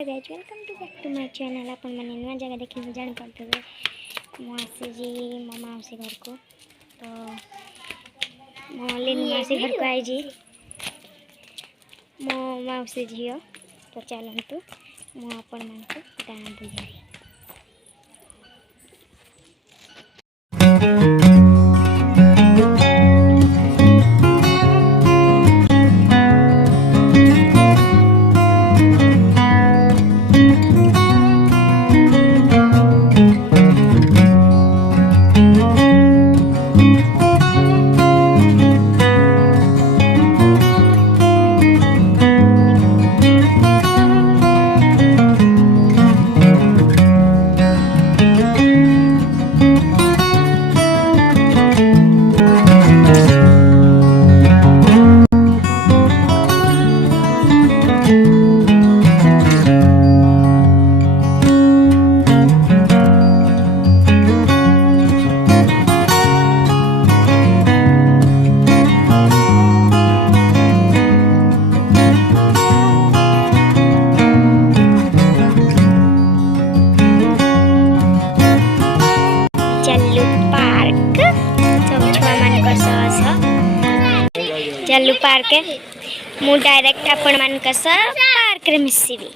Guys welcome to back to my channel. अपन मैंने नुआ जगह देखने जान पड़ते मासी जी मो मासी घर को तो मोलिन मासी घर को आई जी मो मासी झील तो चलतु मु आपण मान को गाँ बुझाई। चलू पार्क मु डायरेक्ट आपण मान पार्क रे मिसिबी।